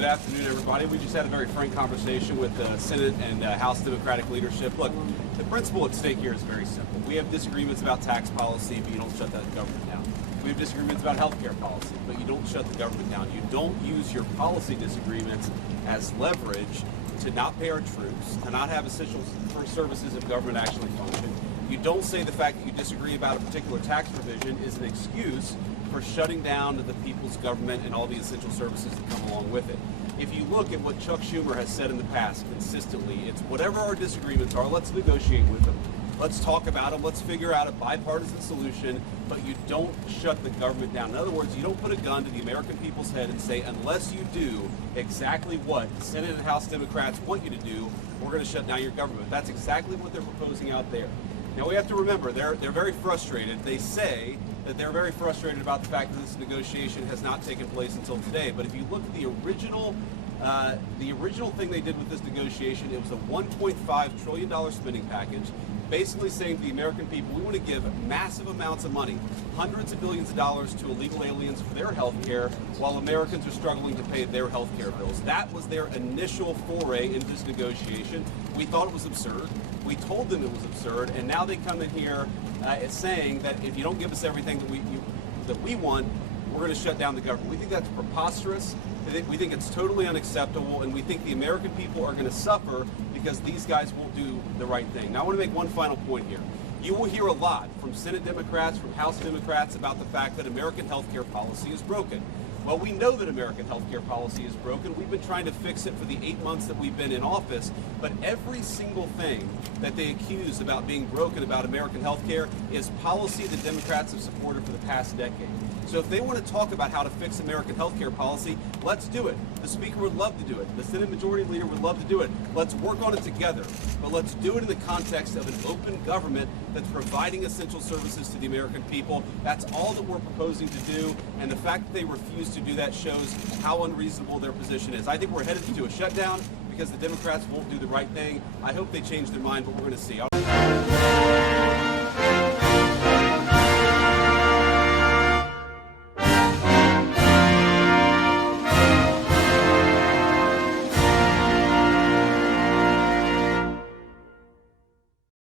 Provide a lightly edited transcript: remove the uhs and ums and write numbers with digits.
Good afternoon, everybody. We just had a very frank conversation with the Senate and House Democratic leadership. Look, the principle at stake here is very simple. We have disagreements about tax policy, but you don't shut that government down. We have disagreements about health care policy, but you don't shut the government down. You don't use your policy disagreements as leverage to not pay our troops, to not have essential services of government actually function. You don't say the fact that you disagree about a particular tax provision is an excuse for shutting down the people's government and all the essential services that come along with it. If you look at what Chuck Schumer has said in the past consistently, it's whatever our disagreements are, let's negotiate with them. Let's talk about them. Let's figure out a bipartisan solution, but you don't shut the government down. In other words, you don't put a gun to the American people's head and say, unless you do exactly what Senate and House Democrats want you to do, we're going to shut down your government. That's exactly what they're proposing out there. Now, we have to remember, they're very frustrated. They say that they're very frustrated about the fact that this negotiation has not taken place until today. But if you look at the original thing they did with this negotiation, it was a $1.5 trillion spending package, basically saying to the American people, we want to give massive amounts of money, hundreds of billions of dollars to illegal aliens for their health care, while Americans are struggling to pay their health care bills. That was their initial foray into this negotiation. We thought it was absurd. We told them it was absurd, and now they come in here saying that if you don't give us everything that we want, we're going to shut down the government. We think that's preposterous. We think it's totally unacceptable, and we think the American people are going to suffer because these guys won't do the right thing. Now, I want to make one final point here. You will hear a lot from Senate Democrats, from House Democrats about the fact that American health care policy is broken. Well, we know that American health care policy is broken. We've been trying to fix it for the 8 months that we've been in office, but every single thing that they accuse about being broken about American health care is policy that Democrats have supported for the past decade. So if they want to talk about how to fix American health care policy, let's do it. The Speaker would love to do it. The Senate Majority Leader would love to do it. Let's work on it together. But let's do it in the context of an open government that's providing essential services to the American people. That's all that we're proposing to do. And the fact that they refuse to do that shows how unreasonable their position is. I think we're headed to a shutdown because the Democrats won't do the right thing. I hope they change their mind, but we're going to see.